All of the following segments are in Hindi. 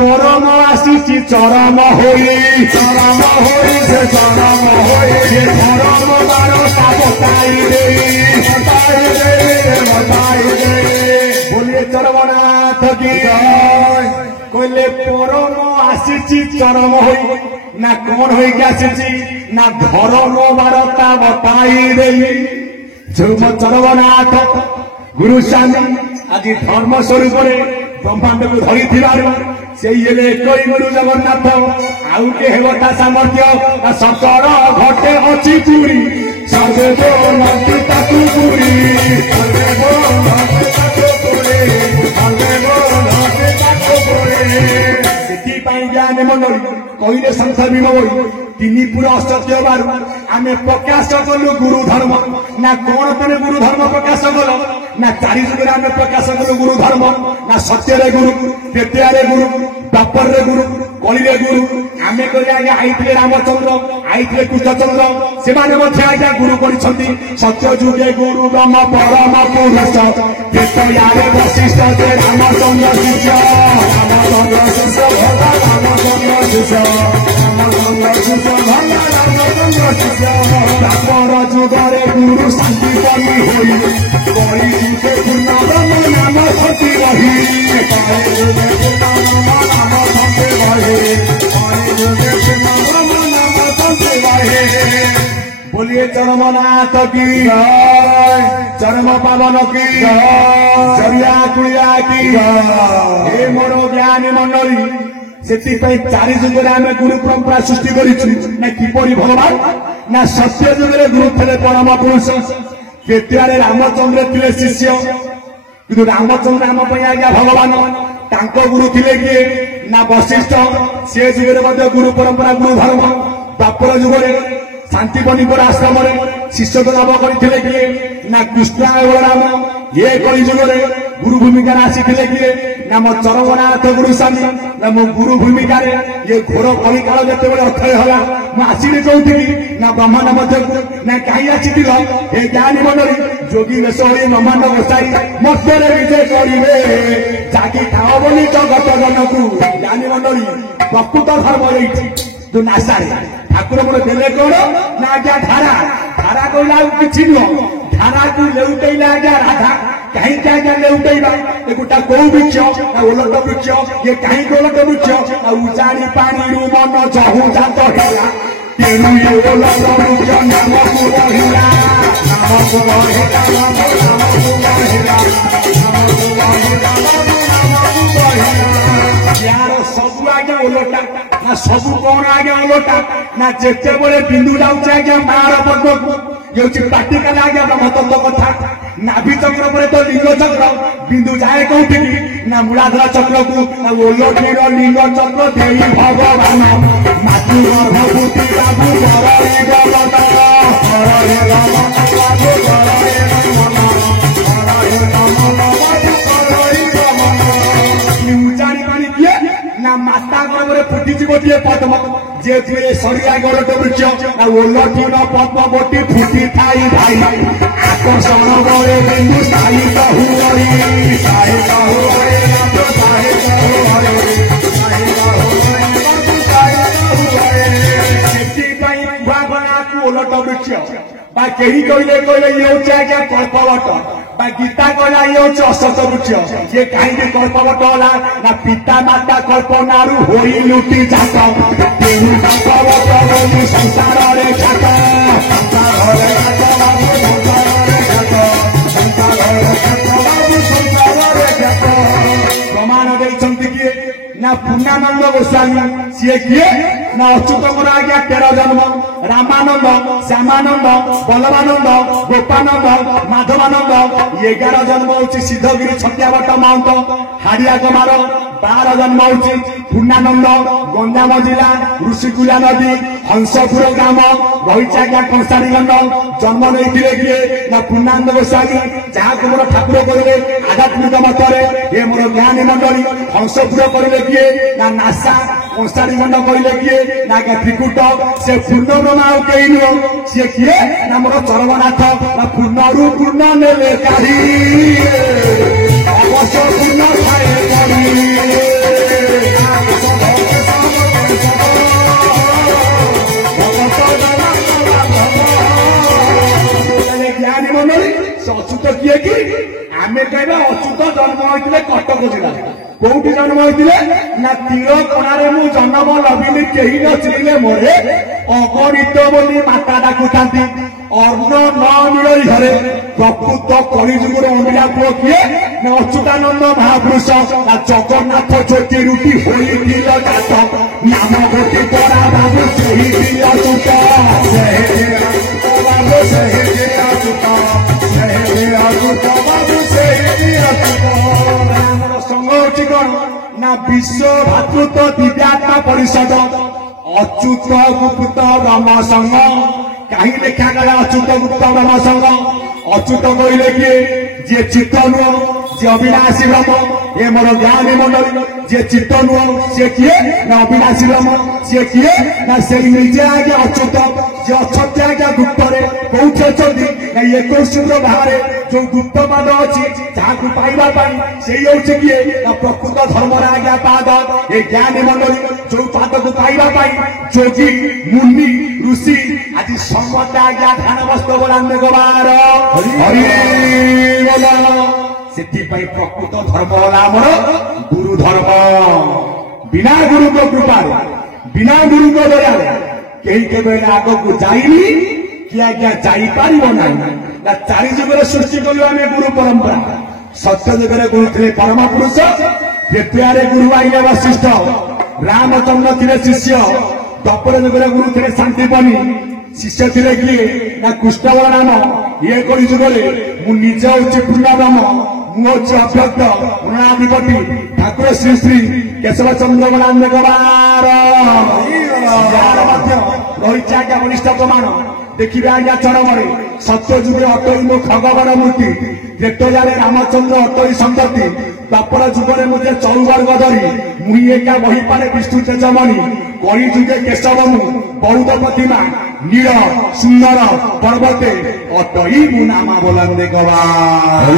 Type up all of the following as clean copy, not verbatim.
परम आसी चरम होई से चरम होई धर्म बारता बताई दे बोलिए चरमनाथ की कहले परम आसी चरम होई ना कौन हो आसी ना धर्म बारता बताई दे चरमनाथ गुरु स्वामी आज धर्म स्वरूप ब्रह्मांड को धरी से कोई गुरु जगन्नाथ आउ के हेवता सामर्थ्य सकल घटे अच्छी पूरी सर्वेद नदी ताकू पूरी ज्ञान मंडल कहले संसार विमोही तीन पुरा असत्य बारू आम प्रकाश कलु गुरु धर्म ना कौन तेरे गुरु धर्म प्रकाश कल ना चारि जुगे आम प्रकाश कलु गुरु धर्म ना सत्य गुरु त्रेतया गुरु द्वापर गुरु कली गुरु आम कहले आज्ञा आईते रामचंद्र आईते कृष्णचंद्र से आज्ञा गुरु कर सत्य जुगे गुरु ब्रह्म परम पुरुष त्रेतया वशिष्ठ रामचंद्र शिष्य रामचंद्र शिष्य रामचंद्र शिष्य द्वापर जुगरे गुरु शांति बनी होई कली जुगे पूर्णब्रह्म नाम सती रही बोलिए चरमनाथ की चरम पावन की जरिया कुड़िया की हे मोर ज्ञानी मंडली से चारि जुगे आम गुरु परंपरा सृष्टि करी भगवान ना सत्य जुगे गुरु थे परम पुरुष त्रेतया रामचंद्र थे शिष्य कि रामचंद्र आम आज्ञा भगवान तांको गुरु थिले किए ना वशिष्ठ से जुगे गुरु परंपरा गुरु धर्म द्वापर जुगे शांति बनीपुर आश्रम शिष्य तो लाभ करते किए ना कृष्ण राम ये कली जुगे गुरु भूमिका आसी किए ना मो चरमनाथ गुरु स्वामी ना मो गुरु भूमिका ये घोर कली काल जिते अर्थय है मुझे कौटी ना ब्रह्मांड मध्य ना कहीं आसी हे ज्ञानी मंडली जोगी वेश हो ब्रह्मांड बसाई मध्य विजय करे जागी खाओ बोली जगत जन को ज्ञानी मंडली प्रकृत धर्म रही जो नाशा ठाकुर मोर देले कौन ना आज्ञा धारा धारा कहला कि नुह धारा को लेउटेला आज्ञा राधा कहीं आज्ञा लेउटेबा ए गोटा कौ वृक्ष ना ओलट वृक्ष ये कहीं ओलट वृक्ष आ उजाड़ी पानी रु मन जहु जात हेला तेनु ये ओलट वृक्ष नाम को रहिला नाम को रहिला नाम को रहिला नाम को रहिला नाम को रहिला यार सब आज्ञा ओलटा ना सबू कौन आज्ञा ओलटा ना जेते बड़े बिंदु जाऊे आज्ञा मार पर्व ये प्राक्टिकाल आज्ञा ब्रह्मतत्व कथा नाभि चक्र पर तो लिंग चक्र बिंदु जाए कौटी ना मूलाधार चक्र को ओलटी लिंग चक्र दे भगवान मातृ गर्भभूति बाबू उचारी पानी किए ना माता गर्भ फुटी गोटे पद्म जे सरिया गरट वृक्ष ओलटी न पद्म गोटी फुटी थाई भाई आकर्षण बड़े बिंदु साहित हुई ओलट वृक्ष कही कहले कहले ये हूँ आज्ञा कल्पवट गीता कहला ये हूँ असत वृक्ष ये कहीं कल्पवट होला ना पिता माता कल्पनारू होई लुटी जात कल्पवट बोली संसार प्रमाण देते किए ना पूर्णानंद गोस्वामी सी किए ना अच्युत मोर आज्ञा 13 जन्म रामानंद श्यामानंद बलवानंद गोपानंद माधवानंद 11 जन्म हूँ सिद्धगिरी छतियावट माउंट हाड़िया कमार 12 जन्म हूँ पूर्णानंद गंजाम जिला ऋषिकुला नदी हंसपुर ग्राम रही कंसारीगंड जन्म नहीं किए ना पूर्णानंद गोस्वामी जहाँ को मोर ठाकुर कहले आध्यात्मिक मतरे ये मोर ज्ञानी मंडली हंसपुर कहले किए ना नासा कंसारीगंड कहले किए ना त्रिकुट से पूर्ण ब्रह्मा कई नुह सी किए ना मोर चरमनाथ पूर्ण पूर्ण नेले काढ़ी अवश्य पूर्ण खाए होते कटक जिले कौटी जन्म होते ना तीर कोणारे मु जन्म लभिली कही नचिले मोरे अगणित बोली माता डाकुता अर्ण न मिल घरे प्रकृत कलिजुगर अंबिया पुओ किए ना अच्युतानंद महापुरुष ना जगन्नाथ ज्योति रूपी होईल जात नाम गोटी परा बाबू सही अच्युत संघ कौन ना विश्व भातृत्व दिव्यात्मा परिषद अच्युत गुप्त ब्रह्म संघ कहीं लिखा गला अच्युत गुप्त ब्रह्म संघ अच्युत कहले किए जे चित्त नुह जे अविनाशी ब्रह्म ये मोर ज्ञानी मंडली जे चित्त नुह से किए ना अविनाशी ब्रह्म से किए ना से निजे आगे अच्युत जे अच्छा आज्ञा गुप्त कौटी अच्छा ना एक बाहर जो गुप्त पाद अच्छी जहाँ पाइबा से किए ना प्रकृत धर्म आज्ञा पाद ये ज्ञानी मंडली जो पाद को पाइबा जोगी मुनि ऋषि आज समस्त आज्ञा ध्यान बस्त बोलांदे गोबार से प्रकृत धर्म होला मोर गुरु धर्म बिना गुरु को कृपा बिना गुरु को दया कहीं केवे आग को जाइनी कि आज्ञा जापर ना चारि जुगे सृष्टि कलु आम गुरु परंपरा सत्य जुगे गुरु थे परम पुरुष त्रेतुआरे गुरु आइले वशिष्ठ रामचंद्र थे शिष्य द्वापर जुगे गुरु थे शांतिपनी शिष्य थे किए ना कृष्ण बलराम ये कली जुगे मुझे हूँ पूर्ण ब्रह्म मुझे अभ्यक्त पूर्णाधिपति ठाकुर श्री श्री केशव चंद्र बलांदे गवार रही आज्ञा वरिष्ठ प्रमाण देखिए आज्ञा चरम सत्य जुगे अटई मो खगवर मूर्ति त्रेतयारे रामचंद्र अटई संतति द्वापर जुगे मुझे चौवर्ग धरी मुही एका बही पारे विष्णु तेजमणि कली जुगे केशव मु बौद्ध प्रतिमा नील सुंदर पर्वते अटई मु नामा बोलांदे गवार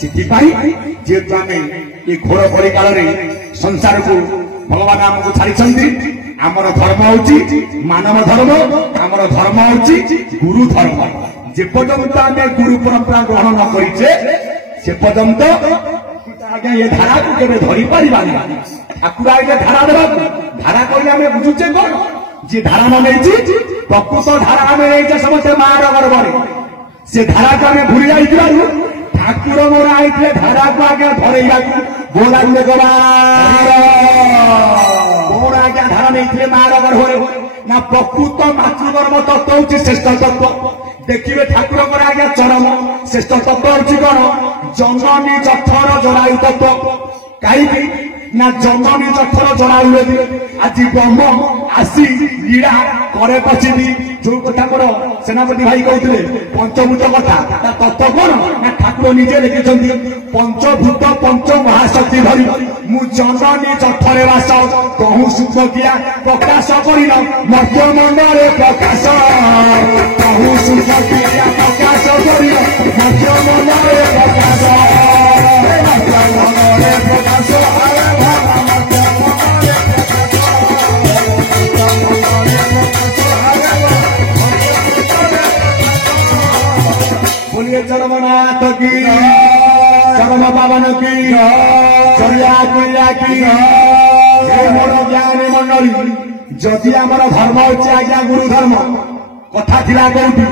जेहेतु आम ये घोर परिकाल संसार को भगवान आमको छाड़ी आमर धर्म हूँ मानव धर्म आमर धर्म हूँ गुरु धर्म जेपर्यंत आम गुरु परंपरा ग्रहण न करे से पर्यंत आज्ञा ये धारा को केवे धरी पारिबा ठाकुर आगे धारा देवा धारा कहले आम बुझुचे कौन जी धारा मन प्रकृत धारा आम नहीं समस्त मार गर्भरे से धारा को आम भूली जाइबार ठाकुर मोर आई धारा को आगे धरइबा बोलांदे गवार आज्ञा धारा नहीं मार गर्भरे ना प्रकृत मातृगर्भ तत्व हूँ श्रेष्ठ तत्व देखिए ठाकुर आज्ञा चरम श्रेष्ठ तत्व हूँ कौन जननी जठर जरायु तत्व कहीं ना जननी जठर जरायु आज ब्रह्म आसी लीला करे पचिदी जो कथा मोर सेनापति भाई कहते पंचभूत कथा तत्व कौन ना ठाकुर निजे लिखिं पंचभूत पंच महाशक्ति धरी मु जननी जठरे वास कहूँ सुख किया प्रकाश कर मध्यमंडल प्रकाश कहूँ सुख किया प्रकाश कर मध्यमंडल प्रकाश प्रकाश बोलिए चरमनाथ की चरम पावन की चरिया कुरिया की मोर ज्ञानी मंडली जदि आमर धर्म हूँ आज्ञा गुरु धर्म कथा थिला कौटी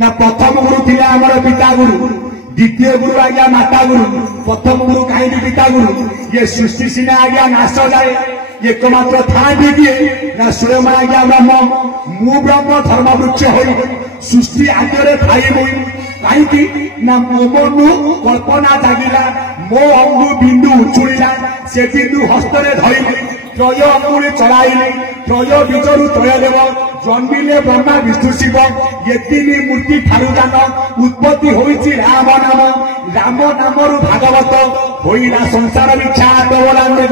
ना प्रथम गुरु थिले आमर पिता गुरु द्वितीय गुरु आज्ञा माता गुरु प्रथम गुरु कहीं पिता गुरु ये सृष्टि सीना आज्ञा नाश जाए एकमात्र था किए ना स्वयं आज्ञा ब्रह्म मु ब्रह्म धर्म वृक्ष हो सृष्टि आगे थाई मुई कहीं ना मो मनु कल्पना जागिला मो अंगु बिंदु उछुड़ा से बिंदु हस्तरे धरली त्रय अंगुली चढ़ाइली त्रय बीजरु त्रय देव जन्मिले ब्रह्मा विष्णु शिव ये तीन मूर्ति ठारू जान उत्पत्ति होइछि राम नाम राम नामरु भागवत होइला संसार विख्यात बोलांदे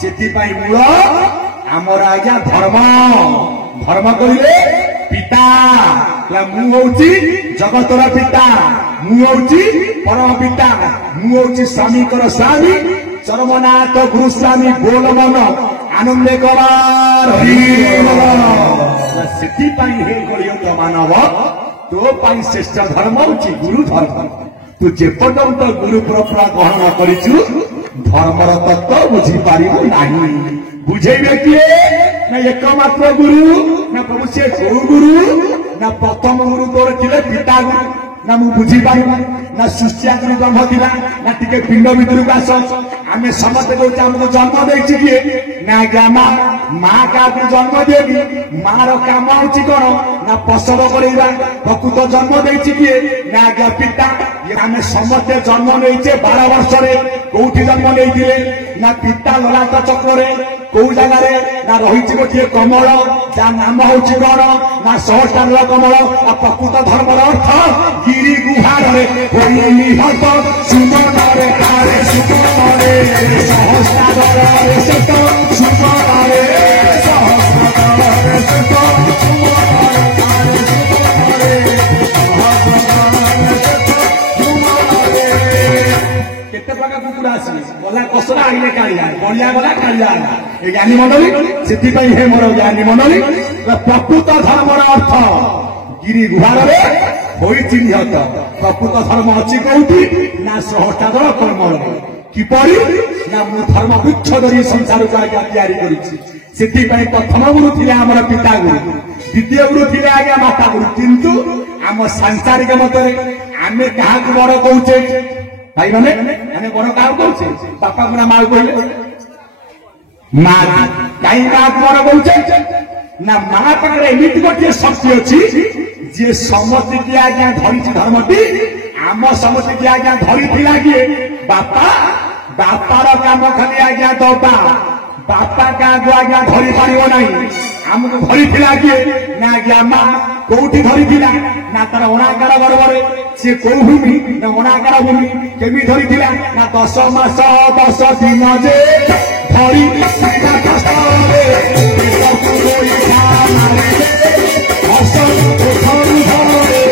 से मूल आमर आज्ञा धर्म धर्म कहले पिता मु हूँ जगतर पिता मु हूँ परम पिता मु हूँ स्वामी स्वामी चरमनाथ गुरु स्वामी बोल मन आनंदे गवार से कलियुग मानव तो पाई श्रेष्ठ धर्म होची गुरु धर्म तू जेपर्यंत गुरु परंपरा ग्रहण करिचु धर्मर तत्व बुझी पारिबु नाही बुझेबे किए ना एकमात्र गुरु ना प्रभु से जो गुरु ना प्रथम गुरु तोर थिले पिता गुरु ना मु बुझी पारिबा ना शिष्या गुरु जन्म थिला ना टिके पिंड भितर आस आमे समस्त को हमको जन्म देछि किए ना गामा माँ का जन्म देगी मार काम होची कोन ना प्रसव करेगा प्रकृत जन्म देछि किए ना गा पिता आमे समस्त जन्म नैचे 12 वर्ष रे कोठी जन्म नैथिले ना पिता ललाट चक्र रे को जगह ना रही गोटे कमल जा नाम होची कौन ना सहस्रार कमल आ प्रकृत धर्म अर्थ गिरी गुहार निहत सुमन रे काले सुमन रे सहस्रार सेत सुमन रे सहस्रार सेत केते प्रकार कुकुर आसी गला कसरा आइले कालिया बलिया गला कालिया ए ज्ञानी मंडली सेति पई हे मोर ज्ञानी मंडली प्रकृत धर्मर अर्थ गिरी गुहार रे होई चिन्हत प्रकृत धर्म अछि कोउठी ना सहस्रार कर्म किपरि ना मु धर्म वृक्ष धरि संसार का तैयारी करिछि सेति पई प्रथम गुरु थिले हमर पिता गुरु द्वितीय गुरु थिले आज्ञा माता गुरु किंतु हम सांसारिक मतरे आमे काहा को बड़ कहउछे भाई माने आमे बड़ काहा कहउछे बापा गुना मां कहले मां काई मां को बड़ कहउछे ना मां पाखरे एमिति गोटे शक्ति अछि जे समति की आज्ञा धरिछि धर्मटी आम समति की आज्ञा धरि थिला कि बापा बापार काम खाली आज्ञा दबा बापा का आज्ञा धरि पारिबो नाही हमको धरी थिला कि ना आज्ञा मां कोठी धरी थिला ना तार अनाकार गर्भरे से को भूमि ना अनाकार भूमि केमी धरी थिला ना 10 मास 10 दिन जे धरी थिला कष्टरे पेटकु होई खा मारे असल कोठरी धरे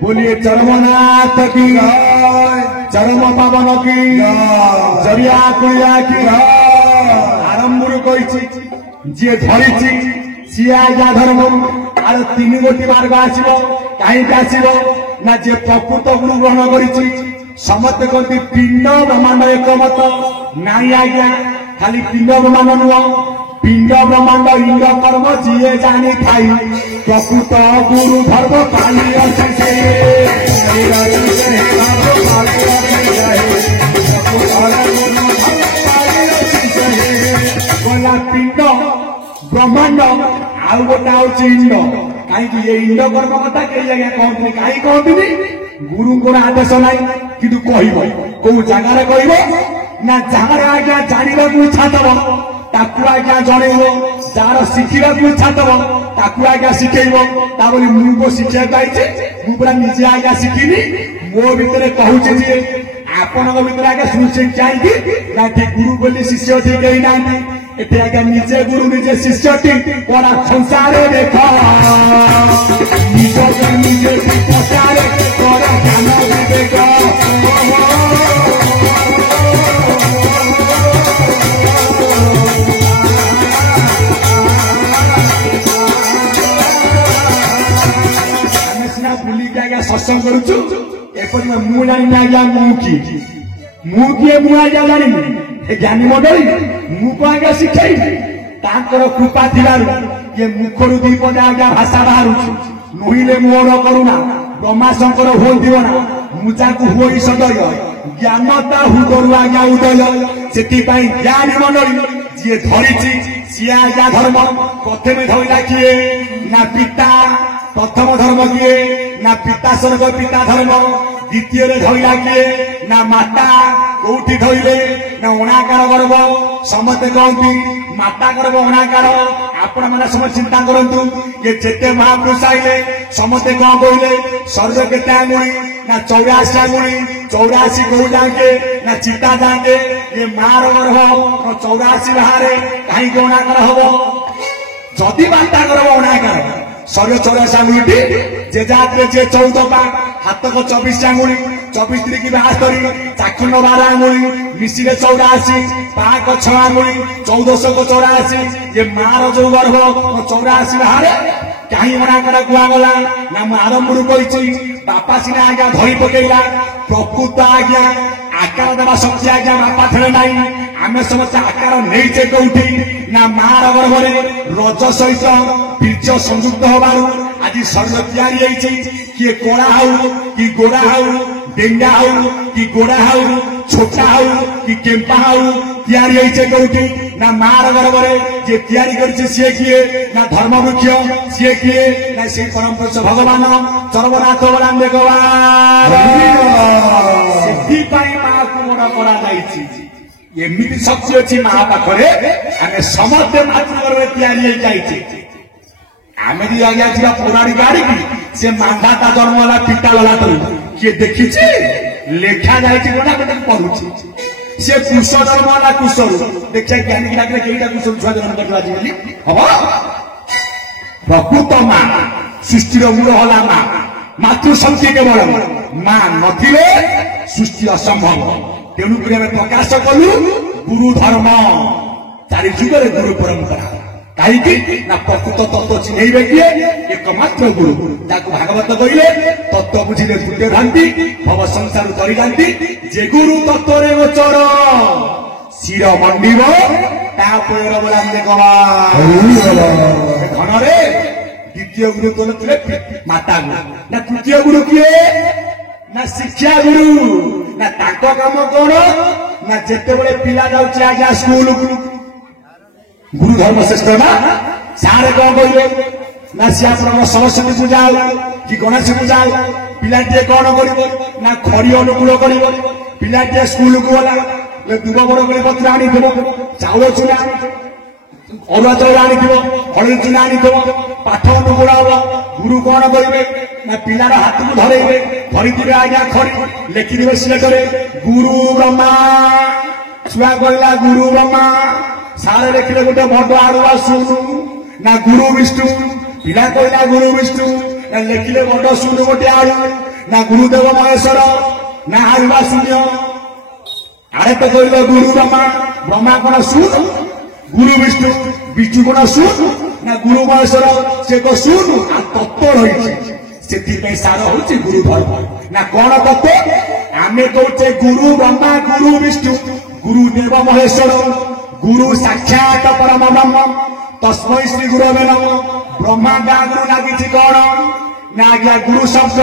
बोलिए चरमनाथ की चरम पावन की जरिया कुड़िया की आरंभ कही जी धरी सी आज्ञा धर्म आर 3 गोटी मार्ग आसो कहीं आसो ना जे प्रकृत गुरु ग्रहण करी समस्त कहते पिंड ब्रह्मांड एक मत नाई आज्ञा खाली पिंड ब्रह्मांड नुह पिंड ब्रह्मांड इंड कर्म जी जानी थाई प्रकृत गुरु धर्म पाली अच्छे गला पिंड ब्रह्मांड आउ गोटे आउची इंड कहीं इंड कर्म कथा कई जगह कहते कहीं कहते गुरु को आदेश ना कि कौ जगार कह ना जगार आज्ञा जानवा इच्छा दब ताकू आज्ञा जनइब जार शिखा इच्छा दब ताकू आज्ञा शिखेब ताबली मुझे शिक्षा पाइछे मु पूरा निजे आज्ञा शिखिनी मो भितर कहूचे आपण भितर आज्ञा सुनिश्चित चाहिए ना गुरु बोली शिष्य ठीक कही ना एते आज्ञा निजे गुरु निजे शिष्य ठीक पड़ा संसार देख निज निजे पचारे पड़ा ज्ञान विवेक सत्संग करुचु एपरि मु जानी आज्ञा मु किए मु आज्ञा जानी ज्ञानी मंडली मु को आज्ञा शिखई तांकर कृपा थिलारु ये मुखरु दी पदे आज्ञा भाषा बाहरुछु नहिले मोर करुणा ब्रह्मा शंकर होइथिबो ना मुजा को होई सदय ज्ञानता हुदरु आज्ञा उदय सेति पई ज्ञानी मंडली जे धरिछि सी आज्ञा धर्म प्रथमे धइला किए ना पिता प्रथम धर्म किए ना पिता स्वर्ग पिता धर्म द्वितीय धरला किए ना माता कौटी धरले ना अणाकार गर्भ समस्ते कहती माता गर्भ अणाकार आपण मैंने समझ चिंता करूँ ये जेते महापुरुष आइले समस्ते कौन कहले शरीर केते आंगुड़ी ना 84 आंगुड़ी 84 कौ जाके ना चिता जाके ये मार गर्भ 84 बाहर कहीं अणाकार हम जदि माता गर्भ अणाकार शरीर 84 आंगुड़ी जे जाते जे 14 पा हाथ को 24 आंगुड़ी 24 की 72 चाखुंड 12 आंगुड़ी मिसिले 84 पाक 6 आंगुड़ी 1400 को 84 ये मार जो गर्भ 84 बाहर कहीं मना कर कुआगला ना मु आरंभ कही बापा सीना आज्ञा धरी पकेला प्रकृत आज्ञा आकार देवा शक्ति आज्ञा बापा थे ना आम समस्त आकार नहीं कौटी ना मार गर्भरे रज सहित बीज संयुक्त हबार आज शरीर या किए कड़ा हाउ कि गोड़ा हाउ डेंगा हाउ कि गोड़ा हाउ छोटा हाउ कि केम्पा हाउ या कौटी ना मार गर्भरे जे तैयारी सी किए ना धर्मवृक्ष सी किए ना से परम पुरुष भगवान सर्वनाथ बलाम भगवान माँ को बड़ कर एमती शक्ति अच्छी माँ पाखे आम समस्ते मातृगर्भ तैयारी आम भी आज्ञा थी पौराणिक आड़ी से मांधाता जन्म है पिता गला तो किए देखी लेखा जाए पढ़ुची से कुश जन्म है कुश देखिए ज्ञानी डाक कईटा कुश छुआ जन्म कर हम प्रकृत माँ सृष्टि मूल है माँ मातृशक्ति केवल माँ नथिले सृष्टि असंभव तेणुक प्रकाश कलु गुरु धर्म चारि जुगरे गुरु परंपरा कहीं ना प्रकृत तत्व चिन्हे किए एकमात्र गुरु जाको भागवत कहले तत्व बुझिले फुटे भ्रांति भव संसार तरी जाती जे गुरु तत्व गोचर शिर मंडिब घन द्वितीय गुरु तो माता गुरु ना तृतीय गुरु किए ना शिक्षा गुरु ना ताको काम कौन ना जिते पिला जाऊे आज्ञा स्कूल गुरु धर्म श्रेष्ठ ना सारे कौन कहले ना सी आप सरस्वती पूजा कि गणेश पूजा पिलाटे कौन कर ना खड़ी अनुकूल कर पिलाटे स्कूल को गला दुब बड़ पत्र आनी चाउल चूना अरुआ चाउल आनी हलदी चूना आनी पाठ अनुकूल हम गुरु कौन करेंगे ना पिलार हाथ को धरेबे धरी आज्ञा खड़ी लिखिदे सिलेटरे गुरु ब्रह्मा छुआ कहला गुरु ब्रह्मा सारे देखिले गोटे बड़ आड़ुआ सुनु ना गुरु विष्णु पिला कहला गुरु विष्णु ना लिखिले बड़ सुनु गोटे आड़ू ना गुरुदेव महेश्वर ना आड़ुआ शून्य आड़े तो कहल गुरु ब्रह्मा ब्रह्मा कौन सुनु गुरु विष्णु विष्णु कौन सुनु ना गुरु महेश्वर से को सुनु आ तत्व रही से सार हूँ गुरु धर्म ना कौन तत्व आम कहे गुरु ब्रह्मा गुरु विष्णु गुरुदेव महेश्वर गुरु साक्षात परम ब्रह्म तस्मै श्री गुरवे नमः ब्रह्मा गुरु लगी कौन ना आज्ञा गुरु शब्द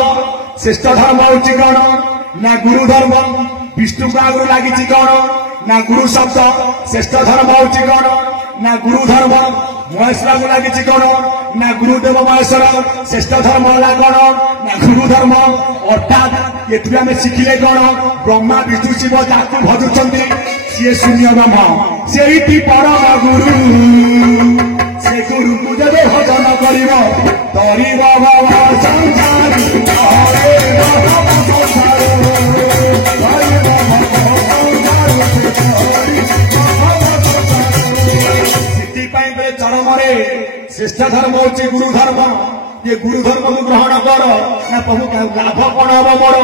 श्रेष्ठ धर्म हूँ कौन ना गुरु धर्म विष्णु गुरु लगी कौन ना गुरु शब्द श्रेष्ठ धर्म हूँ कौन ना गुरु धर्म महेश्वर को लगी कौन ना गुरुदेव महेश्वर श्रेष्ठ धर्म है कौन ना गुरु धर्म अर्थात ये आम शिखिले कौन ब्रह्मा विष्णु शिव जाकू भजुंट सी शून्य ब्रह्म से परम गुरु से गुरु को जब भजन कर चरम श्रेष्ठ धर्म हूँ गुरु धर्म ये गुरु धर्म को ग्रहण कर ना प्रभु लाभ कौन हम मोर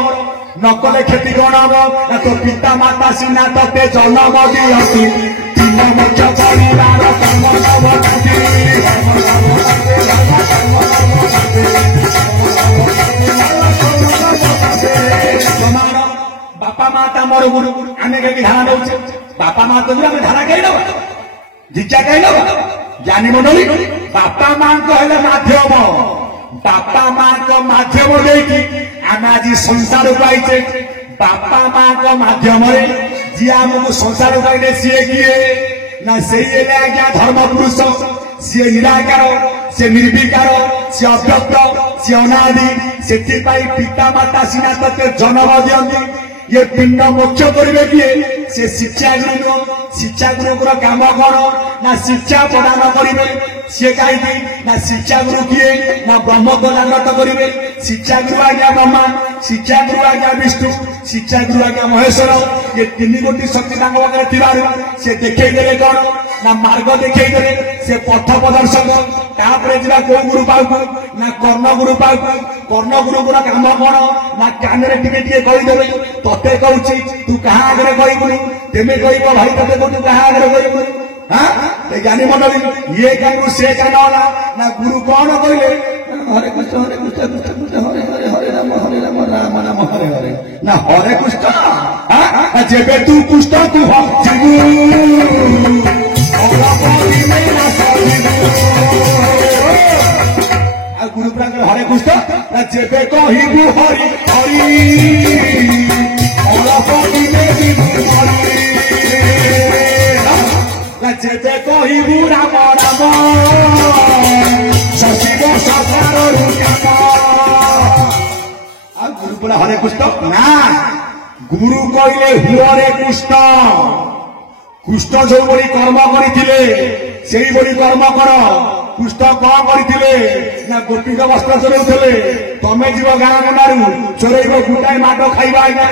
नकले क्षति कौन हम ना तो पिता माता सीना ते जन्म दियती तीन मुख्य परिवार बापा माता मोर गुरु आम कहीं धारा दौचे बापा माँ तो आम धारा कहीं नवा दीक्षा कहीं नवा ज्ञानी मंडली बापा माँ को है माध्यम बापा माँ को माध्यम देखी आम आज संसार को आईचे बापा माँ को माध्यम जी आमको संसार को आईने सी किए ना से आज्ञा धर्म पुरुष सी निराकार से निर्विकार सी अव्यक्त सी अनादि से पिता माता सीना तक जन्म दियंती ये पिंड मोक्ष करेंगे किए से शिक्षा गुरु शिक्षा गुरु काम कौन ना शिक्षा प्रदान करेंगे सी कहीं ना शिक्षा गुरु किए ना ब्रह्म प्रदान करेंगे शिक्षा गुरु आज्ञा ब्रह्मा शिक्षा गुरु आज्ञा विष्णु शिक्षा गुरु आज्ञा महेश्वर ये तीन गोटी शक्ति से देखते कौन ना मार्ग देखते से पथ प्रदर्शक तापर जा कौ गुरु पाक ना कर्ण गुरु पाक कर्ण गुरु काम कौन ना कान टे कहीदेवे तते कहूँ तू क्या आगे कहबुनि तेमे कह भाई तते कहू क्या आगे कहबुनि हाँ ज्ञानी मंडली ये कहू से क्या ना गुरु कौन कहले हरे कृष्ण कृष्ण हरे हरे हरे राम राम राम हरे हरे ना हरे कृष्ण जेबे तू कृष्ण तू गुरु प्रांग हरे कृष्ण ना जेबे कहबू हरि हरि जेबे कहबू राम राम शशिव सकार गुरु बोला हरे कृष्ण ना गुरु कहले हरे कृष्ण कृष्ण जो बड़ी कर्म करथिले सेही बड़ी कर्म कर कृष्ण कौन करथिले ना गोपी का वस्त्र चोरौथिले तमे जीव गाँ गंडारू चोरैब गुटाए माड खाइबा आज्ञा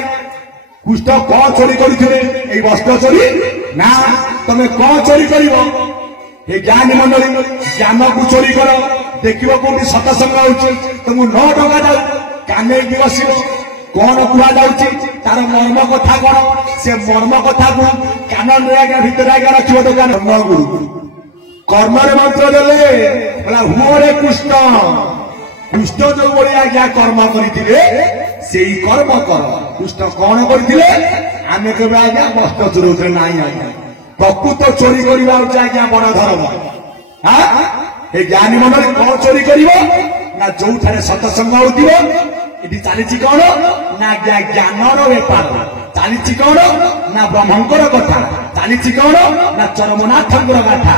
कृष्ण कौन चोरी करथिले एई वस्त्र चोरी ना तमे कौन चोरी करिवो हे ज्ञानी मंडली ज्ञान को चोरी कर देखिव कोटी सतसंग होउछि तुमको 9 टका जाऊ काने की बसिव कौन कुआ जाउछि तार मर्म कथा कौन से मर्म कथा को कान आज्ञा भितर आज्ञा रखिव दुकान गुरु कर्मरे मंत्र देले बोला हरे कृष्ण कृष्ण जो बड़ी आज्ञा कर्म करथिले सेही कर्म कर कृष्ण कौन करथिले आमे केबे आज्ञा वस्त्र चोरौथिले नाही आज्ञा प्रकृत चोरी करवा आज्ञा बड़ धर्म हाँ ये ज्ञानी मंडली कौन चोरी करिवो ना जो ठारे सत्संग होतिबो एटी चलीछि कौन ना ज्ञानर बेपार चलीछि कौन ना ब्रह्मंकर कथा चलीछि कौन ना चरमनाथंकर कथा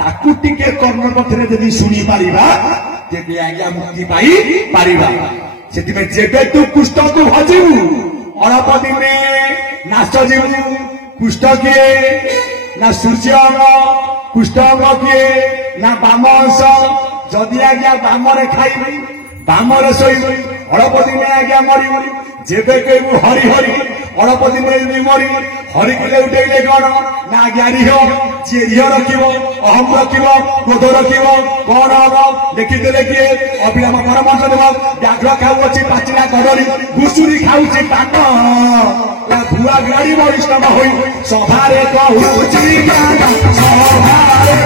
ताकू टिके कर्म पथरे यदि शुणी पारिबा तेबे आज्ञा मुक्ति पाई पारिबा सेतिबे जेबे तू कृष्ण को भजिबु अल्प दिने नाश जीवु कृष्ण किए ना सूर्य अंग कृष्ण अंग किए ना बाम अंश जदि आज्ञा बामरे खाइबी बामरे शोइबी अल्प दिने आज्ञा मरी जेबे कहबू हरि हरि अल्प दिन मरी हरि कले उठेले कौन ना आज्ञा रिह जी रिह रखिब अहम रखिब क्रोध रखिब कौन हम देखीदेले किए अभिराम परमंश देव व्याघ्र खाऊँच पाचिला कदली घुषुरी खाऊँच पान भुआ गाड़ी वैष्णव हो सभारे कहूँ ज्ञान सभारे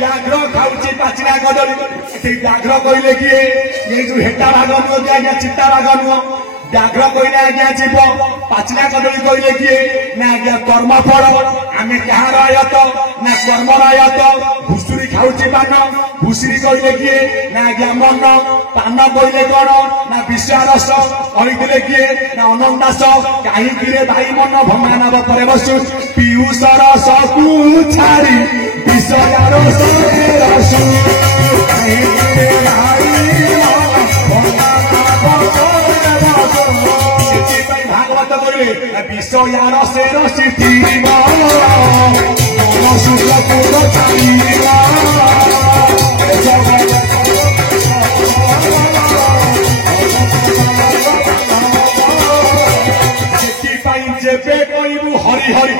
व्याघ्र खाऊँच पाचिला कदली व्याघ्र कहले किए ये जो हेटा भाग नुह आज्ञा चिता भाग नुह व्याघ्र कहले आज्ञा जीव पाचिला कदली कहले किए ना आज्ञा कर्म फल आमे कहार आयत ना कर्म आयत घुषुरी खाऊँच पान घुषुरी कहले किए ना आज्ञा मन पान कहले कौन ना विश्वारस कहते किए ना अनंत दास कहीं भाई मन भंगानव पर बसु पीयूष रस को छाड़ी विषयार रस भागवत कहले विषयार से रसी जेबे कहबू हरि हरि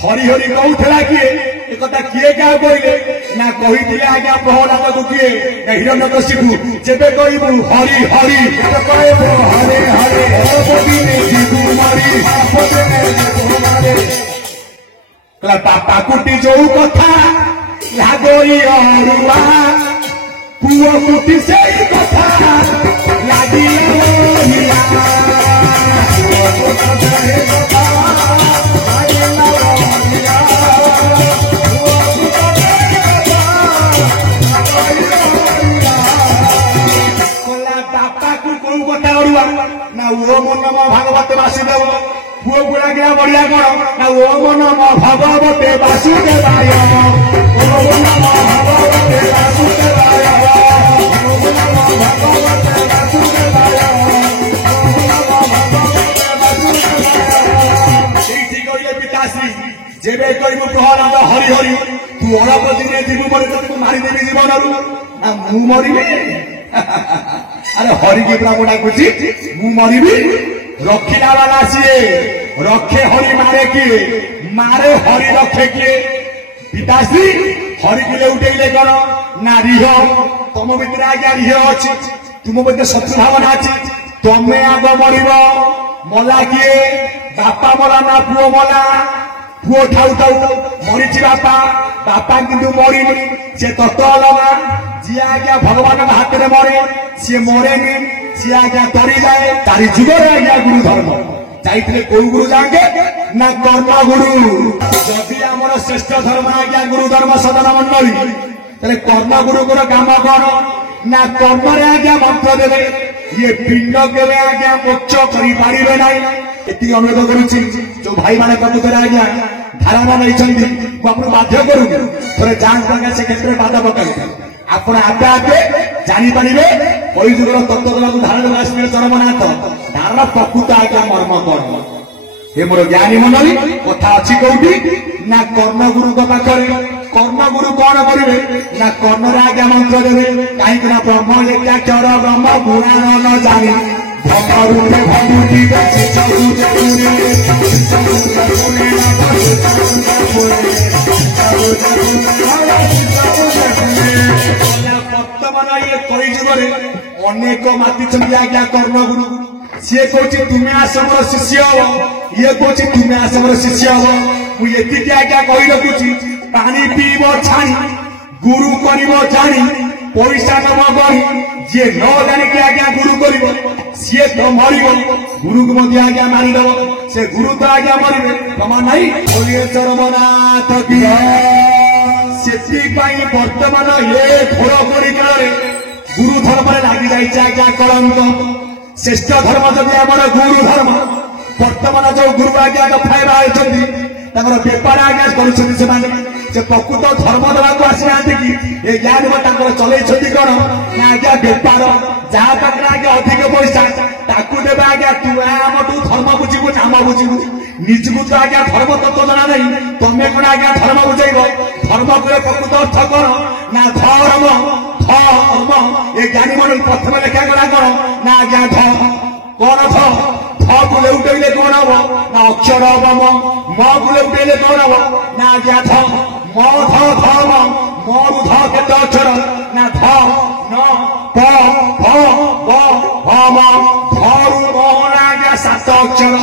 हरि हरि कहूला किए एक किए क्या कहले ना कही आज्ञा प्रहलाद को किए ना हिरण्यकशिपु जेबे कहबू हरि हरि कहबो हरे हरे बापा कुटी जो कथा लागोई अरुआ पुओ कुटी से कथा लागी बापा को कौ कथा अरुआ ना वो मन भागवत मास ବାସୁଦେବ ପୁଅ ଗୁଡାକ ବଢିଆ କଣ ନା ଓମ ନମ ଭଗବତେ ବାସୁଦେବାୟ ଓମ ନମ ଭଗବତେ ବାସୁଦେବାୟ ଓମ ନମ ଭଗବତେ ବାସୁଦେବାୟ ଓମ ନମ ଭଗବତେ ବାସୁଦେବାୟ। ସେଇଠି କହିଲେ ପିତାଶ୍ରୀ ଯେବେ କହିବୁ ପ୍ରହ୍ଲାଦ ହରି ହରି ତୁ ଅଳପ ଦିନେ ଯିବୁ ବୋଲି ତତେ ମାରିଦେବି ଜୀବନରୁ ନା ମୁଁ ମରିବି। ଆରେ ହରିକି ପ୍ରଭୁ ଡାକୁଛି ମୁଁ ମରିବି। ରଖିଲା ବାଲା ସିଏ ରଖେ ହରି ମାରେ କିଏ ମାରେ ହରି ରଖେ କିଏ। ପିତାଶ୍ରୀ ହରିକି ଲେଉଟେଇଲେ କଣ ନା ରିହ ତମ ଭିତରେ ଆଜ୍ଞା ରିହ ଅଛି ତୁମ ଭିତରେ ଶତ୍ରୁ ଭାବନା ଅଛି। ତମେ ଆଗ ମରିବ। ମଲା କିଏ ବାପା ମଲା ନା ପୁଅ ମଲା। ପୁଅ ଥାଉ ଥାଉ ମରିଛି ବାପା ବାପା କିନ୍ତୁ ମରିନି ସେ ତତ୍ତ୍ୱ ଅଲଗା। ଯିଏ ଆଜ୍ଞା ଭଗବାନଙ୍କ ହାତରେ ମରେ ସିଏ ମରେନି ସିଏ ଆଜ୍ଞା ତରିଯାଏ। ତାରି ଯୁଗରେ ଆଜ୍ଞା ଗୁରୁ ଧର୍ମ ଯାଇଥିଲେ କୋଉ ଗୁରୁ ଯାଆଙ୍କେ ନା କର୍ମ ଗୁରୁ। ଯଦି ଆମର ଶ୍ରେଷ୍ଠ ଧର୍ମ ଆଜ୍ଞା ଗୁରୁ ଧର୍ମ ସଦନ ମଣ୍ଡଳୀ ତାହେଲେ କର୍ମ ଗୁରୁଙ୍କର କାମ କଣ ନା କର୍ମରେ ଆଜ୍ଞା ମନ୍ତ୍ର ଦେବେ। ଇଏ ପିଣ୍ଡ କେବେ ଆଜ୍ଞା ମୋକ୍ଷ କରିପାରିବେ ନାହିଁ। ଏତିକି ଅନୁରୋଧ କରୁଛି ଯୋଉ ଭାଇମାନେ ପ୍ରକୃତରେ ଆଜ୍ଞା ଧାରଣା ନେଇଛନ୍ତି ମୁଁ ଆପଣଙ୍କୁ ବାଧ୍ୟ କରୁଛି ଥରେ ଯାଆନ୍ତୁ ଆଜ୍ଞା ସେ କ୍ଷେତ୍ରରେ ପାଦ ପକାଇବେ। ଆପଣ ଆପେ ଆପେ ଜାଣିପାରିବେ କଳିଯୁଗର ତତ୍ତ୍ୱକୁ ଧାରଣ କାଶ୍ମୀର ଚରମନାଥ ଧାରଣ ପ୍ରକୃତ ଆଜ୍ଞା ମର୍ମ କର୍ମ। ଏ ମୋର ଜ୍ଞାନୀ ମଣ୍ଡଳୀ କଥା ଅଛି କୋଉଠି ନା କର୍ଣ୍ଣଗୁରୁଙ୍କ ପାଖରେ। କର୍ଣ୍ଣଗୁରୁ କଣ କରିବେ ନା କର୍ଣ୍ଣରେ ଆଜ୍ଞା ମନ୍ତ୍ର ଦେବେ। କାହିଁକି ନା ବ୍ରହ୍ମ ଏକାକ୍ଷର ବ୍ରହ୍ମ ପୁରାଣ ନ ଜାଣି ଭଗରୁରେ ଭଗୁଟି ବର୍ତ୍ତମାନ ଇଏ କଳିଯୁଗରେ ଅନେକ ମାତିଛନ୍ତି ଆଜ୍ଞା କର୍ଣ୍ଣଗୁରୁ। ସିଏ କହୁଛି ତୁମେ ଆସ ମୋର ଶିଷ୍ୟ ହବ ଇଏ କହୁଛି ତୁମେ ଆସ ମୋର ଶିଷ୍ୟ ହବ। ମୁଁ ଏତିକି ଆଜ୍ଞା କହି ରଖୁଛି ପାଣି ପିଇବ ଛାଣି ଗୁରୁ କରିବ ଜାଣି ପଇସା ନବ ଗଣି ଯିଏ ନ ଜାଣିକି ଆଜ୍ଞା ଗୁରୁ କରିବ ସିଏ ତ ମରିବ। ଗୁରୁକୁ ମଧ୍ୟ ଆଜ୍ଞା ମାରିଦବ ସେ ଗୁରୁ ତ ଆଜ୍ଞା ମରିବେ ପ୍ରମାଣ ନାହିଁ। ଚରମନାଥ ସେଥିପାଇଁ ବର୍ତ୍ତମାନ ଏ ଘୋର ପରିକାଳରେ ଗୁରୁ ଧର୍ମରେ ଲାଗି ଯାଇଛି ଆଜ୍ଞା କଳଙ୍କ। ଶ୍ରେଷ୍ଠ ଧର୍ମ ଯଦି ଆମର ଗୁରୁ ଧର୍ମ ବର୍ତ୍ତମାନ ଯୋଉ ଗୁରୁ ଆଜ୍ଞା ଦଫାଏ ବାହାରିଛନ୍ତି ତାଙ୍କର ବେପାର ଆଜ୍ଞା କରୁଛନ୍ତି। ସେମାନେ ସେ ପ୍ରକୃତ ଧର୍ମ ଦେବାକୁ ଆସିନାହାନ୍ତି କି ଏ ଜ୍ଞାନ ତାଙ୍କର ଚଲେଇଛନ୍ତି କଣ ନା ଆଜ୍ଞା ବେପାର। ଯାହା ପାଖରେ ଆଜ୍ଞା ଅଧିକ ପଇସା ତାକୁ ଦେବେ ଆଜ୍ଞା ତୁ ଆମଠୁ ଧର୍ମ ବୁଝିବୁ ନାମ ବୁଝିବୁ। ନିଜକୁ ତ ଆଜ୍ଞା ଧର୍ମ ତତ୍ତ୍ୱ ଜଣା ନାହିଁ ତମେ କଣ ଆଜ୍ଞା ଧର୍ମ ବୁଝେଇବ। ଧର୍ମ କରେ ପ୍ରକୃତ ଅର୍ଥ କଣ ନା ଧର୍ମ ଧର୍ମ ଏ ଜ୍ଞାନୀ ମଣ୍ଡଳୀ ପ୍ରଥମେ ଲେଖା ଗଲା କଣ ନା ଆଜ୍ଞା କଣ ଧକୁ ଲେଉଟେଇଲେ କଣ ହବ ନା ଅକ୍ଷର ହବ ମକୁ ଲେଉଟେଇଲେ କଣ ହବ ନା ଆଜ୍ଞା ମ ଧର୍ମ ମରୁ କେତେ ଅକ୍ଷର ନା ନ ପ ଭମ ଧରୁ ମହନା ଆଜ୍ଞା 7 ଅକ୍ଷର।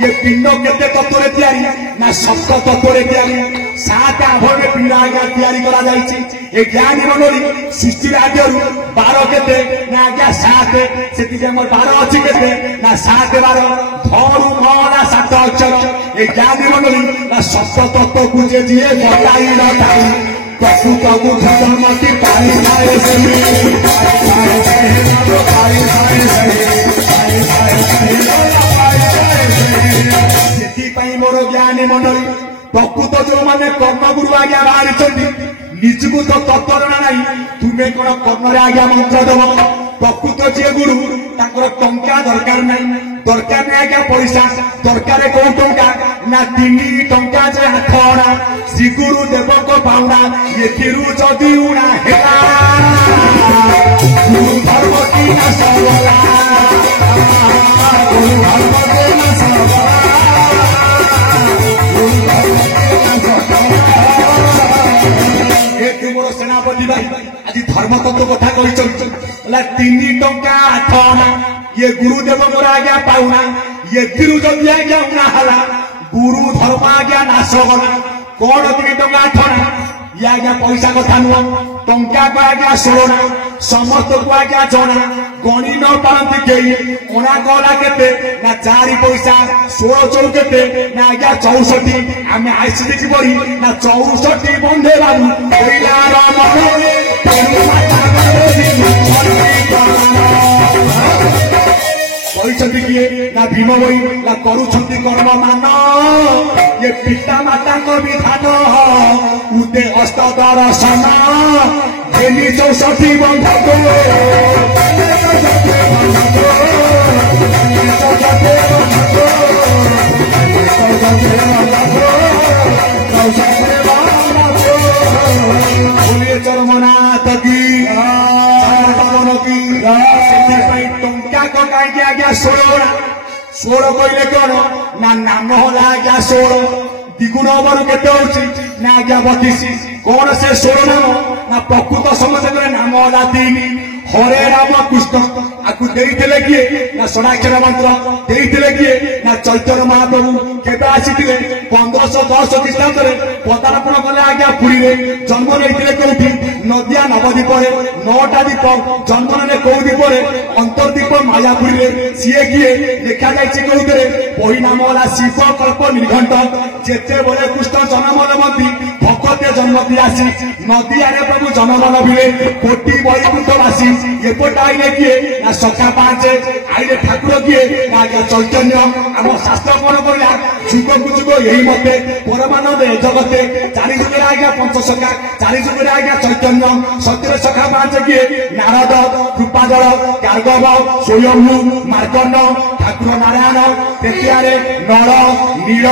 ये पिंड केते तत्वरे तैयारी ना सप्त तत्वरे तैयारी 7 आभरे पिंड आज्ञा तैयारी करा जायछि। ए ज्ञानी मंडली सृष्टि आद्यरु 12 केते ना आज्ञा 7 सेति जे हमर 12 अछि केते ना 7 12 धरु मना 7 अक्षर। ए ज्ञानी मंडली ना सप्त तत्व को जे दिए बताई न ताई प्रकृत को धर्मति पाई पाए से मोर ज्ञानी मंडली प्रकृत जो मैंने कर्मगुरु आज्ञा बाहरी निजकू तो तत्व जना ना तुम्हें कौन कर्म आज्ञा मंत्र दब। प्रकृत जी गुरु टंका दरकार ना दरकार नहीं आज्ञा पैसा दरकार कौ टंका ना 3 टंका जे 8 अणा श्री गुरु देवक पाउना ये जदि उणा हेला गुरु धर्म की ना सबला गुरु धर्म के ना सबला मोर सेनापति भाई आज धर्म तत्व कथा कही 3 टंका 8 अणा ये गुरुदेव मोर आज्ञा पाउना ये जदि आज्ञा उना हला गुरु धर्म आज्ञा नाश गला कौन 3 टंका 8 अणा ये आज्ञा पैसा कथा नुह टंका को आज्ञा 16 समस्त को आज्ञा जना गणी न पारती कई ओना गला केते ना 4 पैसा 16 चौ केते ना आज्ञा 64 आमे आईसीडी की बड़ी ना 64 बंधे बाबू ओइला राम କହିଛନ୍ତି କିଏ ନା ଭୀମ ଭୋଇ ନା କରୁଛନ୍ତି କର୍ମ ମାନ ଏ ପିତା ମାତାଙ୍କ ବିଧାନ ଉଦେ ହସ୍ତ ଦର୍ଶନ ଏନି 64 ବନ୍ଧକ ଚରମନାଥ କି ପବନ କି ସେଥିପାଇଁ ଟଙ୍କା କକାଇକି ଆଜ୍ଞା 16 କହିଲେ କଣ ନା ନାମ ହେଲା ଆଜ୍ଞା 16 ଦ୍ୱିଗୁଣ ହବାରୁ କେତେ ହଉଛି ନା ଆଜ୍ଞା 32 କଣ ସେ 16 ନାମ ନା ପ୍ରକୃତ ସମସ୍ତଙ୍କର ନାମ ହେଲା 3 हरे राम कृष्ण आपको देइथिले किए ना षडाक्षर मंत्र देइथिले किए ना चैतन्य महाप्रभु केबे आसीथिले 1510 ख्रीष्टाब्द रे पदार्पण कले आज्ञा पुरी रे जन्म लेइथिले कोठी नदिया नवद्वीप रे 9टा द्वीप जन्म ने को द्वीप रे अंतर्द्वीप मायापुरी रे सीए किए लिखा जायछि कोउतरे ओही नाम वाला शिव कल्प निर्घंट जेते बोले कृष्ण जन्म लमती भक्ते जन्म दियासी नदिया रे प्रभु जन्म लबिले कोटी वैकुंठवासी एपट आईले किए ना सखा 5 आईले ठाकुर किए ना चैतन्य आम शास्त्र कौन कहला जुग को जुग यही मते परमानंद ए जगते 4 जुगे आज्ञा पंचसखा 4 जुगे आज्ञा चैतन्य 17 सखा 5 किए नारद कृपाजल गार्गव स्वयंभू मार्कंड ठाकुर नारायण तेतियारे नर नील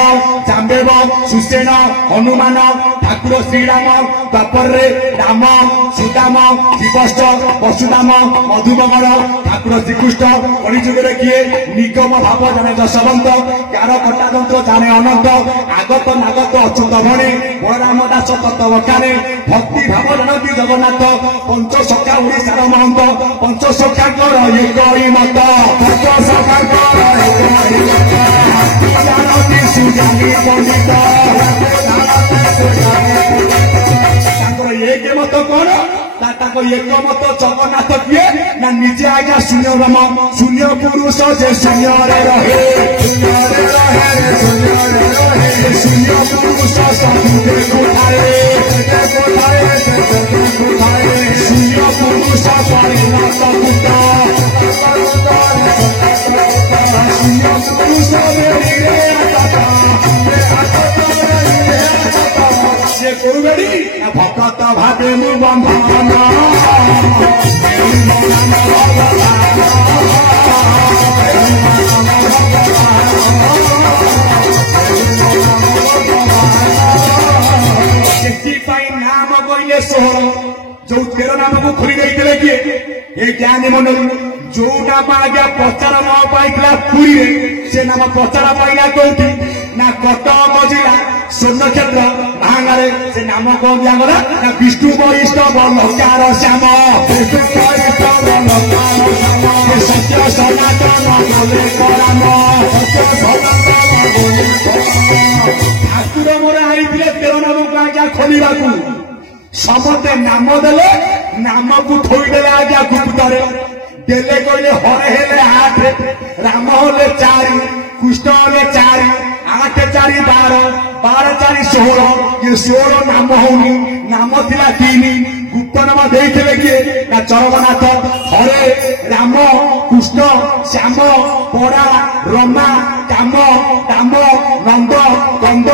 जाम्बेव सुसेन हनुमान ठाकुर श्रीराम द्वापर रे राम सुदाम जीवस्त परशुराम मधुमंगल ठाकुर श्रीकृष्ण कलिजुगे किए निगम भाव जाने दशवंत कार कटा तंत्र जाने अनंत आगत नागत अच्युत भणे बलराम दास तत्व काने भक्ति भाव जानती जगन्नाथ पंचसखा ओडिशार महंत पंचसखाकर एक मत पंचसखाकर जानती सुजानी पंडित एक मत कौन एक मत जगन्नाथ किए ना निजे आज्ञा शून्य ब्रह्म शून्य पुरुष जे शून्य रहे शून्य पुरुष सबुते कोठाए शून्य पुरुष परिणत पुता शून्य पुरुष से कौड़ी भक्त भावे मु बंधन नाम कहले 16 जो 13 नाम को खुली देते किए ये ज्ञानी मंडल जो नाम आज्ञा प्रचार न पाइला पुरी से नाम प्रचार पाइला कौटी ना कटक जिला स्वर्ण क्षेत्र भांगारे से नाम कौन दिगला ना विष्णु वैष्णव लंकार श्याम सत्य सनातन ठाकुर मोर आई 13 नाम को आज्ञा खोलिबा समते नाम देले नाम को थोईदेले आज्ञा गुप्तरे देले कहले हरे हेले 8 राम होले 4 कृष्ण होले 4 8 4 12 12 4 16 ये 16 नाम होनी नाम थिला 3 गुप्त नाम देइथिले किए ना चरमनाथ हरे राम कृष्ण श्याम पड़ा रमा काम दाम नंद कंद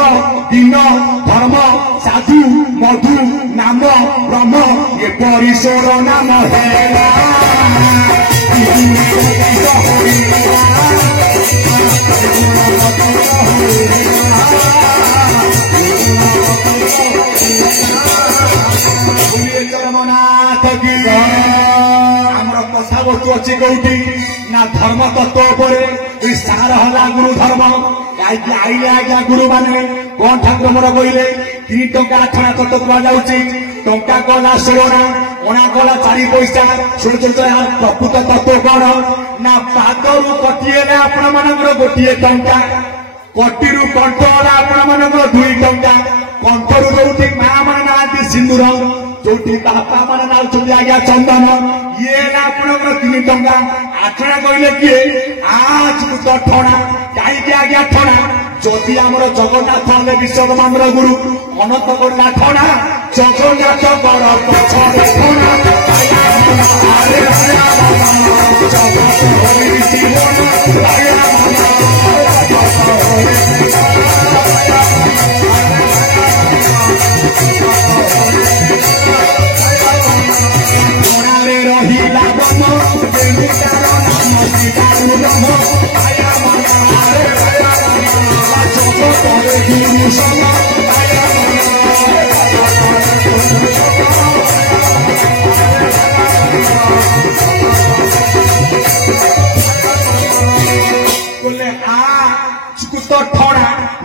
दीन धर्म साधु मधु नाम ब्रह्म ये परिसर नाम हेला चरमनाथ की आमर कथा बस्तु अच्छी कौटी ना धर्म तत्व सार हला गुरु धर्म आईले आज्ञा गुरु माने कौन ठाकुर मोर कहले 3 टंका 8 आना तत्व कहुची टंका कला 16 अणा कला 4 पैसा शुणुच प्रकृत तत्व कौन ना पादरू कटिले आपण मानकर गोटे टंका कटिरू कंठ आपण मानकर 2 टंका कंठरू जो माँ मान ना सिंदूर जो बापा मान ना आज्ञा चंदन ये ना आप 3 टंका 8 आना कहले किए आज तो ठणा कहीं आज्ञा ठणा जदि आमर जगन्नाथ हेले विश्वब्रह्मांडर गुरु अनंत करना ठणा जगन्नाथ कर पछरे ठणा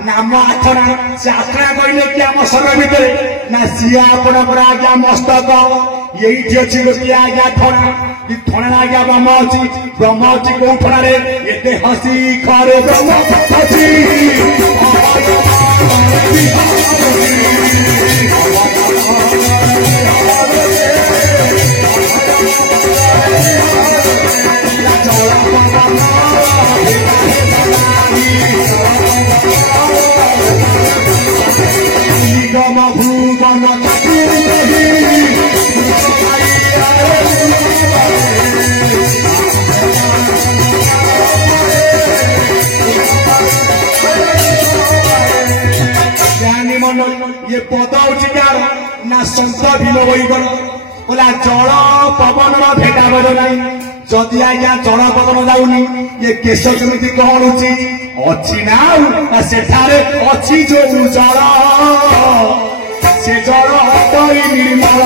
नाम आठना से आठना कहले कि आम शरीर भितर ना सी आपणकर आज्ञा मस्तक यही अच्छी गोटे आज्ञा ठणा कि ठणा आज्ञा ब्रह्म अच्छी ब्रह्म अच्छी कौ ठणारे एते हसी खरे ब्रह्म हसी ये पद उचिकार ना संत भीम बईकर बोला जल पवन भेटा बज ना जदि आज्ञा जल पवन जाऊनी ये केश केमी कौन अच्छी ना सेठारे अच्छी जो जल से जल अतई निर्मल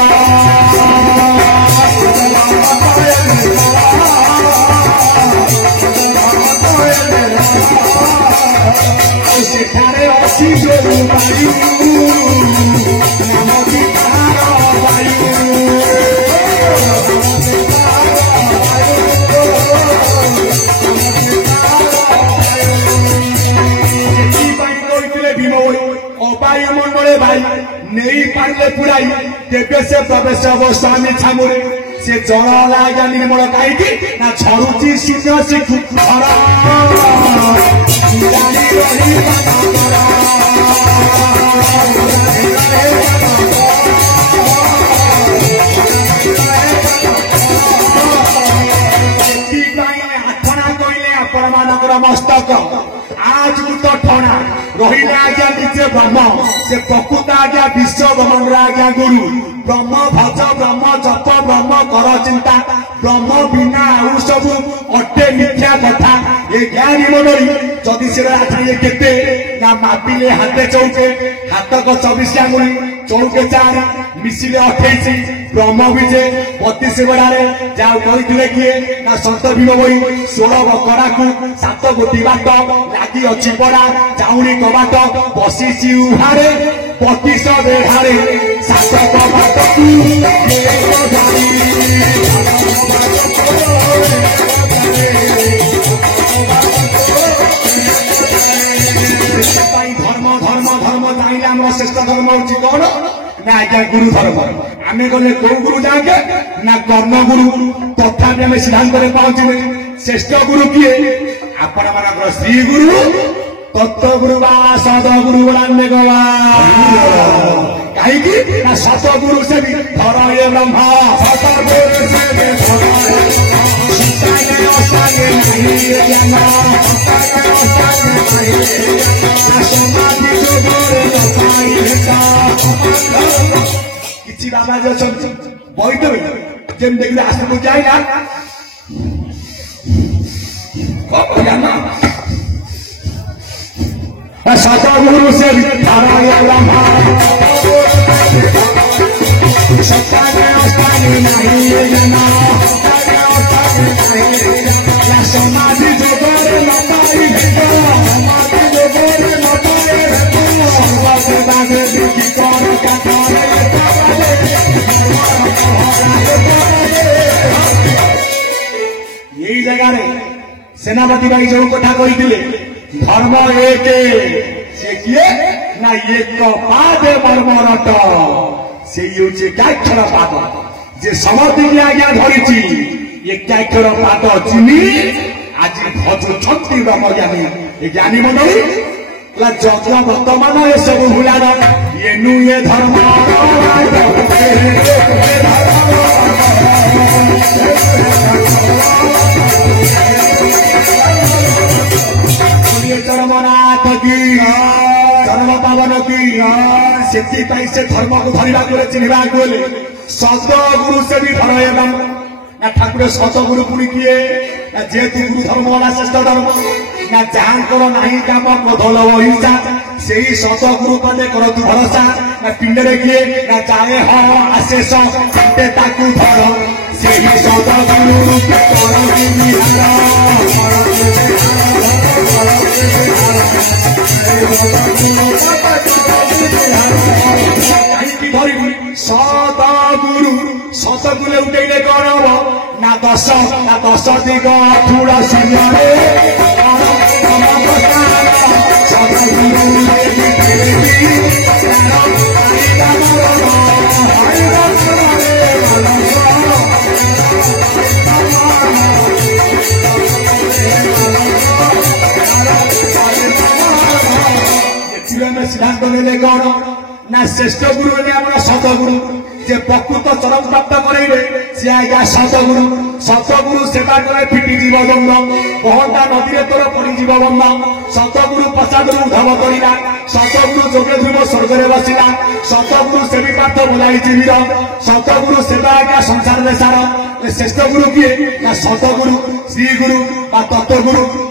सेठारे अच्छी जो वायु नामती वायु भीम अबायुमंडले भाई नहीं पारे पुराई तेबे से प्रवेश हम स्वामी छामुरे से जल आज्ञा निर्मल कहीं ना झरुची शून्य से मस्तक आज तो ठणा रही आज्ञा निजे ब्रह्म से प्रकृत आज्ञा विश्व ब्रह्मांड आज्ञा गुरु ब्रह्म भज ब्रह्म जप ब्रह्म कर चिंता ब्रह्म बिना आउ सब अटे मिथ्या कथा ये ज्ञानी मंडली जदि से ये केते ना मापिले हाथे चौके हाथक 24 आंगुली चौके 4 मिसिले 28 ब्रह्म विजे 32 बेड़े जहाँ कहते किए ना सत भीम बई 16 बकरा को 7 गोटी बाट लगी अच्छी पड़ा चाउणी कबाट बसी उहारे 32 बेढ़ारे 7 कबाट धर्म धर्म धर्म जाइले आम श्रेष्ठ धर्म हूँ कौन ना आज्ञा गुरु धर्म आम गले कौ गुरु जाके ना कर्म गुरु तथा आम सिद्धांत पहुंचे श्रेष्ठ गुरु किए आपण मान श्री गुरु तत्व गुरु बा सद गुरु बोलाने गवा कहीं ना सत गुरु से भी धर ये ब्रह्म सत गुरु से भी किसी बाबा जो बैठ जेम देख आसू जाइना सत गुरु से समाधि यही जगह सेनापति भाई जो कथा कही धर्म एक से किए ना एक पादे मर्म रट से एकाक्षर पाद जे समर्थी आज्ञा धरी एकाक्षर पाद चिनी आज भजुंट ब्रह्म ज्ञानी ये ज्ञानी मंडली जग वर्तमान ये सब भूलान ये धर्म चरमनाथ की चरम पावन की से धर्म को धरवा चिन्हवा गले सतगुरु से भी धर एवं ना ठाकुर सतगुरु पुणी किए ना जेतु गुरु धर्म वाला श्रेष्ठ धर्म ना जहांकर नहीं काम क्रोध लोभ हिंसा से ही सतगुरु पदे कर तू भरोसा ना पिंडरे किए ना चाहे आशेष चिंते ताकू धर से ही सतगुरु सतगुरु सतगुले उठेले गौरव ना दश दिग अठुरा संगे सिद्धांत ने कौन ना श्रेष्ठ गुरु आम सतगुरु जे प्रकृत चरम प्राप्त करे सी आज्ञा सतगुरु सेवा करे फिटी जीव बंध बहता नदी में तोर पड़ीजीव बंध सतगुरु प्रसाद उद्धव करला सतगुरु जोगे ध्रुव स्वर्ग में बसला सतगुरु सेवी पाठ बोलाई जीवीर सतगुरु सेवा आज्ञा संसार देशार श्रेष्ठ गुरु किए ना सतगुरु श्री गुरु तत्वगुरु